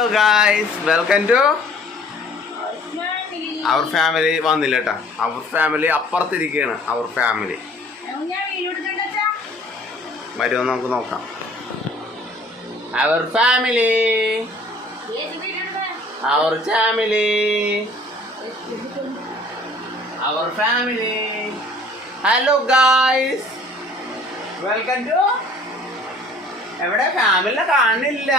Hello guys, welcome to our family. വന്നില്ല കേട്ടാ, അവർ family അപ്പുറത്തിരിക്കുകയാണ്. അവർ family വരുമോ നമുക്ക് നോക്കാം. Our family, our family, our family. Hello guys, welcome to. എവിടെ ഫാമിലിനെ കാണുന്നില്ല.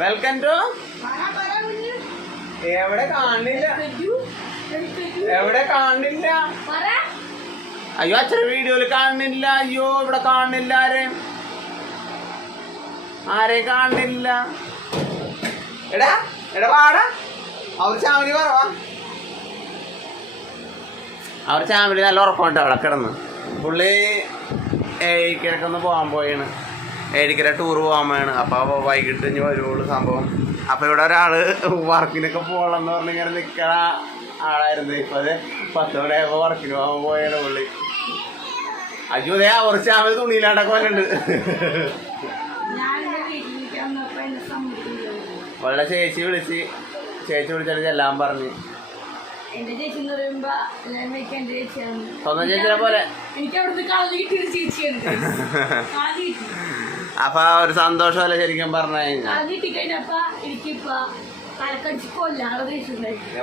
Welcome to. എവിടെ കാണുന്നില്ല, എവിടെ കാണുന്നില്ല. അയ്യോ അച്ഛൻ വീഡിയോയിൽ കാണുന്നില്ല. അയ്യോ ഇവിടെ കാണുന്നില്ല. ആരെയും കാണുന്നില്ല. എടാ എടാ വാടാ. അവർ ചാമലി പറവാ. അവർ ചാമലി നല്ല ഉറപ്പുണ്ട്. അവിടെ കിടന്ന് പുള്ളി ഏഴിക്കരക്കൊന്ന് പോകാൻ പോയാണ്. ഏഴിക്കര ടൂർ പോകാൻ പോയാണ്. അപ്പോൾ വൈകിട്ട് ഇനി വരുള്ളൂ സംഭവം. അപ്പോൾ ഇവിടെ ഒരാൾ വർക്കിനൊക്കെ പോകണമെന്ന് പറഞ്ഞ് ഇങ്ങനെ നിൽക്കണ ആളായിരുന്നു. ഇപ്പോൾ അത് 10 മണിയായപ്പോൾ വർക്കിന് പോകാൻ പോയാണ് പുള്ളി. അയ്യോ ദേ കുറച്ച് ആമത് തുണിയിലാണ്ടൊക്കെ വന്നിട്ടുണ്ട്. അവളുടെ ചേച്ചി വിളിച്ചിട്ട് ചെല്ലാൻ പറഞ്ഞു. സ്വന്തം ചേച്ചിനെ പോലെ. അപ്പൊ ഒരു സന്തോഷമല്ല ശരിക്കും പറഞ്ഞു കഴിഞ്ഞാൽ.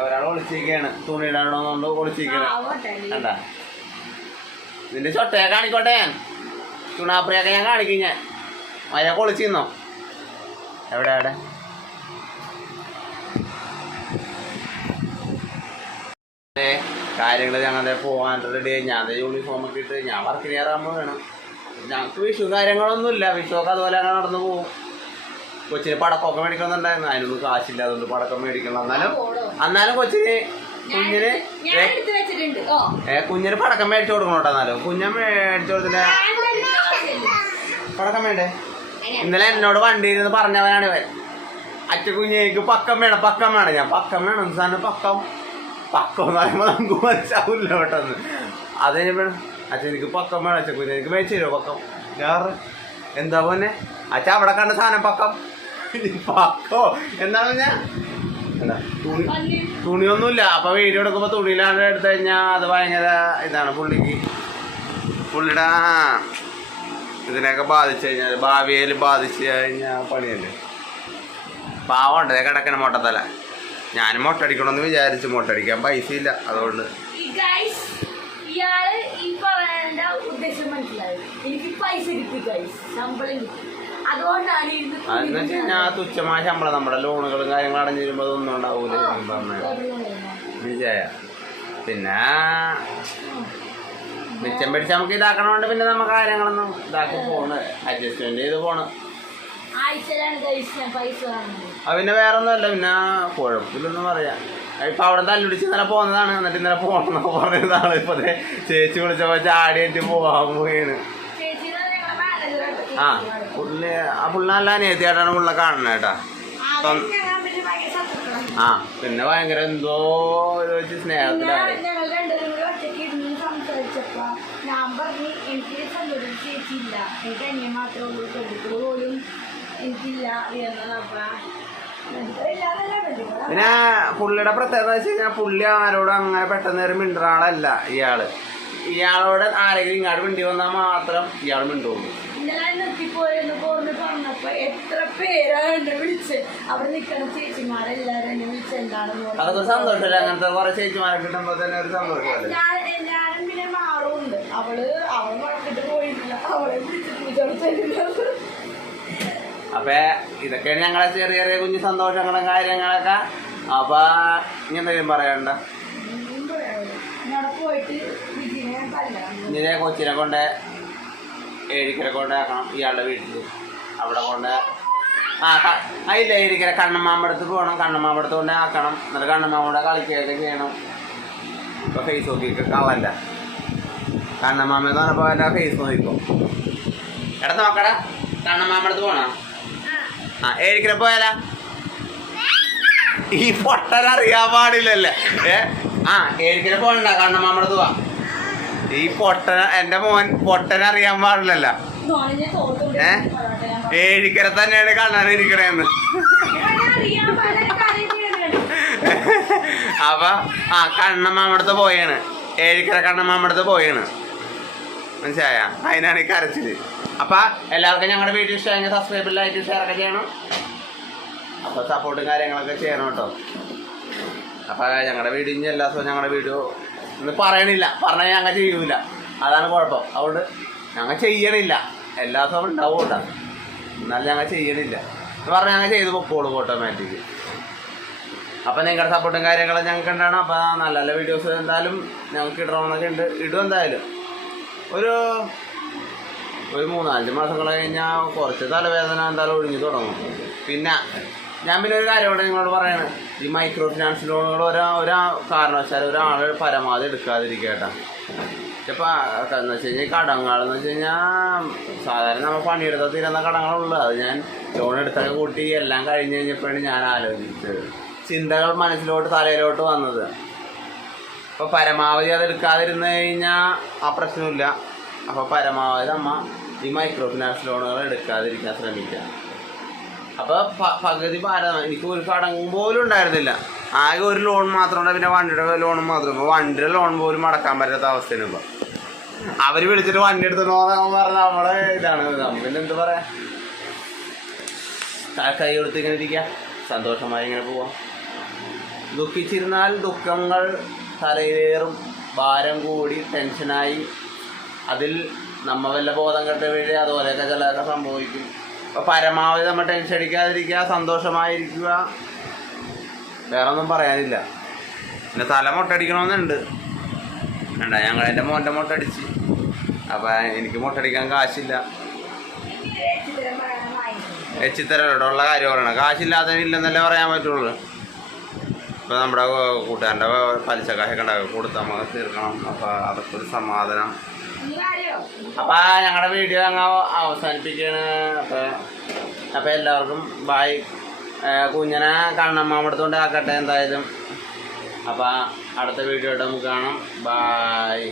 ഒരാൾ ഒളിച്ചിരിക്കുകയാണ്. തുണിയിടാണോന്നുണ്ട് ഒളിച്ചിരിക്കുകയാണ്. കണ്ടാ നിന്റെ ചൊട്ടയെ കാണിക്കോട്ടെ. ഞാൻ ചുണാപ്രിയൊക്കെ ഞാൻ കാണിക്കും. ഞാൻ അതൊക്കെ ഒളിച്ചിരുന്നോ? എവിടെ എവിടെ കാര്യങ്ങൾ ഞങ്ങളെ പോകാൻ റെഡി ആയി. ഞാൻ യൂണിഫോമൊക്കെ ഇട്ട് ഞാൻ വർക്കിന് കയറാൻ വേണം. ഞങ്ങൾക്ക് വിഷു കാര്യങ്ങളൊന്നുമില്ല. വിഷുവൊക്കെ അതുപോലെ നടന്നു പോകും. കൊച്ചിന് പടക്കമൊക്കെ മേടിക്കണമെന്നുണ്ടായിരുന്നു. അതിനൊന്നും കാശില്ല. അതുകൊണ്ട് പടക്കം മേടിക്കണം. എന്നാലും കുഞ്ഞിന് പടക്കം മേടിച്ചു കൊടുക്കണം കേട്ടോ. എന്നാലും കുഞ്ഞൻ മേടിച്ചു കൊടുത്തില്ല. പടക്കം വേണ്ടേ? ഇന്നലെ എന്നോട് വണ്ടിയിരുന്ന് പറഞ്ഞവനാണ് ഇവൻ. അച്ഛ കുഞ്ഞിക്ക് പക്കം വേണം. ഞാൻ പക്കം വേണം. സാധനം പക്കം എന്ന് പറയുമ്പോൾ നമുക്ക് മനസ്സിലാവില്ല പെട്ടെന്ന്. അത് കഴിഞ്ഞപ്പോൾ അച്ഛൻ എനിക്ക് പക്കം വേണം. അച്ഛൻ കുഞ്ഞ് എനിക്ക് മേടിച്ചു തരുമോ പക്കം? ഞാൻ എന്താ പോലെ അച്ഛൻ അവിടെ കണ്ട സാധനം പക്കം എന്താ ഞാൻ എന്താ തുണിയൊന്നുമില്ല. അപ്പൊ വീഡിയോ എടുക്കുമ്പോ തുണിയിലാണ് എടുത്തു കഴിഞ്ഞാൽ അത് ഭയങ്കര ഇതാണ് പുള്ളിയുടെ ഇതിനെയൊക്കെ ബാധിച്ചു കഴിഞ്ഞാൽ, ഭാവിയിൽ ബാധിച്ചു കഴിഞ്ഞാൽ പണിയല്ലേ. പാവമുണ്ട് കിടക്കണ മൊട്ടത്തല. ഞാൻ മൊട്ടടിക്കണമെന്ന് വിചാരിച്ചു. മൊട്ടടിക്കാൻ പൈസ ഇല്ല. അതുകൊണ്ട് ഞാൻ തുച്ഛമായ ശമ്പളം നമ്മുടെ ലോണുകളും കാര്യങ്ങളും അടഞ്ഞു വരുമ്പോൾ അതൊന്നും ഉണ്ടാവൂല വിജയ. പിന്നെ മിച്ചം പിടിച്ച് നമുക്ക് ഇതാക്കണോണ്ട് പിന്നെ നമുക്ക് കാര്യങ്ങളൊന്നും ഇതാക്കി പോണ്, അഡ്ജസ്റ്റ്മെന്റ് ചെയ്ത് പോണ്. പിന്നെ വേറെ ഒന്നുമല്ല. പിന്നെ കുഴപ്പമില്ലെന്ന് പറയാം. ഇപ്പൊ അവിടെ തല്ലുടിച്ച് ഇന്നലെ പോകുന്നതാണ്. എന്നിട്ട് ഇന്നലെ പോകണമെന്നൊക്കെ പറഞ്ഞതാണ്. ഇപ്പൊ ചേച്ചി വിളിച്ചപ്പോ ചാടിയായിട്ട് പോവാൻ പോയാണ്. പുള്ളി നല്ല അനിയത്തിയായിട്ടാണ് പുള്ള കാണുന്നത് കേട്ടാ. പിന്നെ ഭയങ്കര എന്തോ വെച്ച് സ്നേഹത്തിലാണ്. പിന്നെ പുള്ളിയുടെ പ്രത്യേകത വെച്ച് കഴിഞ്ഞാൽ പുള്ളി ആരോടും അങ്ങനെ പെട്ടെന്ന് ഒരു മിണ്ടാളല്ല. ഇയാളോട് ആരെങ്കിലും ഇങ്ങോട്ട് മിണ്ടി വന്നാൽ മാത്രം ഇയാൾ മിണ്ടുള്ളൂ. അതൊക്കെ സന്തോഷമല്ലേ? അങ്ങനത്തെ കുറെ ചേച്ചിമാരെ കിട്ടുമ്പോ തന്നെ ഒരു സന്തോഷമല്ലേ? അപ്പൊ ഇതൊക്കെയാണ് ഞങ്ങളെ ചെറിയ ചെറിയ കുഞ്ഞു സന്തോഷങ്ങളും കാര്യങ്ങളൊക്കെ. അപ്പൊ ഇനി എന്തെങ്കിലും പറയണ്ട. ഇങ്ങനെ കൊച്ചിനെ കൊണ്ട് ഏഴിക്കര കൊണ്ടാക്കണം ഇയാളുടെ വീട്ടിൽ. അവിടെ കൊണ്ട് ഇല്ല ഏഴിക്കര കണ്ണമ്മാമ്പടത്ത് പോകണം. കണ്ണമ്മാമ്പടത്ത് കൊണ്ട് ആക്കണം. എന്നിട്ട് കണ്ണമ്മാമ്മൂടെ കളിക്കുകയൊക്കെ ചെയ്യണം. ഇപ്പൊ ഫേസ് നോക്കിയൊക്കെ കളല്ല. കണ്ണമ്മാമ്മ എന്ന് പറഞ്ഞപ്പോ എൻ്റെ ഫേസ് നോക്കിക്കോ. എടാ നോക്കടാ, കണ്ണമ്മാമ്പടത്ത് പോകണം. ഏഴിക്കര പോയാലാ? ഈ പൊട്ടനറിയാൻ പാടില്ലല്ലേ? ഏഴിക്കര പോകണ്ട, കണ്ണമ്മാമ്പടത്ത് പോവാ. ഈ പൊട്ടന എൻ്റെ മോൻ പൊട്ടനറിയാൻ പാടില്ലല്ലോ. ഏഴിക്കര തന്നെയാണ് കണ്ണൻ ഇരിക്കണേന്ന്. അപ്പൊ കണ്ണമ്മാമടുത്ത് പോയാണ്, ഏഴിക്കര കണ്ണമ്മാമടുത്ത് പോയാണ്, മനസ്സിലായ? അതിനാണ് ഈ കരച്ചില്. അപ്പൊ എല്ലാവർക്കും ഞങ്ങളുടെ വീഡിയോ ഇഷ്ടമെങ്കിൽ സബ്സ്ക്രൈബ്, ലൈക്ക്, ഷെയർ ഒക്കെ ചെയ്യണം. അപ്പൊ സപ്പോർട്ടും കാര്യങ്ങളൊക്കെ ചെയ്യണം കേട്ടോ. അപ്പൊ ഞങ്ങളുടെ വീഡിയോ ഇനി എല്ലാ ദിവസവും ഞങ്ങളുടെ വീഡിയോ ഇന്ന് പറയണില്ല, പറഞ്ഞാൽ ഞങ്ങൾ ചെയ്യൂല, അതാണ് കുഴപ്പം. അതുകൊണ്ട് ഞങ്ങൾ ചെയ്യണില്ല, എല്ലാ ദിവസവും ഉണ്ടാവും കേട്ടോ, എന്നാലും ഞങ്ങൾ ചെയ്യണില്ല എന്ന് പറഞ്ഞാൽ ഞങ്ങൾ ചെയ്ത് പൊക്കോളൂ ഓട്ടോമാറ്റിക്. അപ്പം നിങ്ങളുടെ സപ്പോർട്ടും കാര്യങ്ങളും ഞങ്ങൾക്ക് ഉണ്ടാവണം. അപ്പം നല്ല നല്ല വീഡിയോസ് എന്തായാലും ഞങ്ങൾക്ക് ഇടണമെന്നൊക്കെ ഉണ്ട്, ഇടും എന്തായാലും. ഒരു 3-4 മാസങ്ങൾ കഴിഞ്ഞാൽ കുറച്ച് തലവേദന എന്തായാലും ഒഴിഞ്ഞു തുടങ്ങും. പിന്നെ ഞാൻ പിന്നെ ഒരു കാര്യമുണ്ട് നിങ്ങളോട് പറയണത്, ഈ മൈക്രോ ഫിനാൻസ് ലോണുകൾ ഒരാ കാരണവശാലും ഒരാൾ പരമാവധി എടുക്കാതിരിക്കുക കേട്ടോ. ഇപ്പം എന്ന് വെച്ച് കഴിഞ്ഞാൽ കടങ്ങളെന്ന് വെച്ച് കഴിഞ്ഞാൽ സാധാരണ നമ്മൾ പണിയെടുത്താൽ തീരുന്ന കടങ്ങളുള്ളൂ. അത് ഞാൻ ലോൺ എടുത്തൊക്കെ കൂട്ടി എല്ലാം കഴിഞ്ഞ് കഴിഞ്ഞപ്പോഴാണ് ഞാൻ ആലോചിച്ചത്, ചിന്തകൾ മനസ്സിലോട്ട് തലയിലോട്ട് വന്നത്. അപ്പോൾ പരമാവധി അത് എടുക്കാതിരുന്ന് കഴിഞ്ഞാൽ ആ പ്രശ്നമില്ല. അപ്പോൾ പരമാവധി അമ്മ ഈ മൈക്രോ ഫിനാൻസ് ലോണുകൾ എടുക്കാതിരിക്കാൻ ശ്രമിക്കുക. അപ്പോൾ പകുതി ഭാരം എനിക്ക് ഒരു കടം പോലും ഉണ്ടായിരുന്നില്ല, ആകെ ഒരു ലോൺ മാത്രമുണ്ട്, പിന്നെ വണ്ടിയുടെ ലോണും മാത്രം. ഇപ്പോൾ വണ്ടിയുടെ ലോൺ പോലും അടക്കാൻ പറ്റാത്ത അവസ്ഥയാണ്. ഇപ്പോൾ അവർ വിളിച്ചിട്ട് വണ്ടി എടുത്തെന്ന് പറഞ്ഞാൽ നമ്മളെ ഇതാണ്, പിന്നെ എന്ത് പറയാ, കൈ കൊടുത്ത് ഇങ്ങനെ ഇരിക്കുക, സന്തോഷമായി ഇങ്ങനെ പോവാം. ദുഃഖിച്ചിരുന്നാൽ ദുഃഖങ്ങൾ തലയിലേറും, ഭാരം കൂടി ടെൻഷനായി അതിൽ നമ്മ വല്ല ബോധം കെട്ട വീഴ്, അതുപോലെയൊക്കെ ചിലതൊക്കെ സംഭവിക്കും. അപ്പോൾ പരമാവധി നമ്മൾ ടെൻഷൻ അടിക്കാതിരിക്കുക, സന്തോഷമായിരിക്കുക, വേറെ ഒന്നും പറയാനില്ല. പിന്നെ തല മുട്ടടിക്കണമെന്നുണ്ട്, വേണ്ട ഞങ്ങൾ എൻ്റെ മോൻ്റെ മുട്ടടിച്ച്. അപ്പം എനിക്ക് മുട്ടടിക്കാൻ കാശില്ല, എച്ചിത്തരോടുള്ള കാര്യം പറയണം, കാശില്ലാത്തതിനില്ലെന്നല്ലേ പറയാൻ പറ്റുള്ളൂ. ഇപ്പോൾ നമ്മുടെ കൂട്ടുകാരൻ്റെ പലിശ കാശൊക്കെ ഉണ്ടാകും, കൊടുത്താൽ നമുക്ക് തീർക്കണം. അപ്പോൾ അതൊക്കെ ഒരു സമാധാനം. അപ്പോൾ ഞങ്ങളുടെ വീഡിയോ ഞങ്ങൾ അവസാനിപ്പിക്കുകയാണ്. അപ്പോൾ എല്ലാവർക്കും ബായ്. കുഞ്ഞിനെ കണ്ണമ്മാമടുത്തോണ്ട് ആക്കട്ടെ എന്തായാലും. അപ്പോൾ അടുത്ത വീഡിയോ ആയിട്ട് നമുക്ക് കാണാം. ബായ്.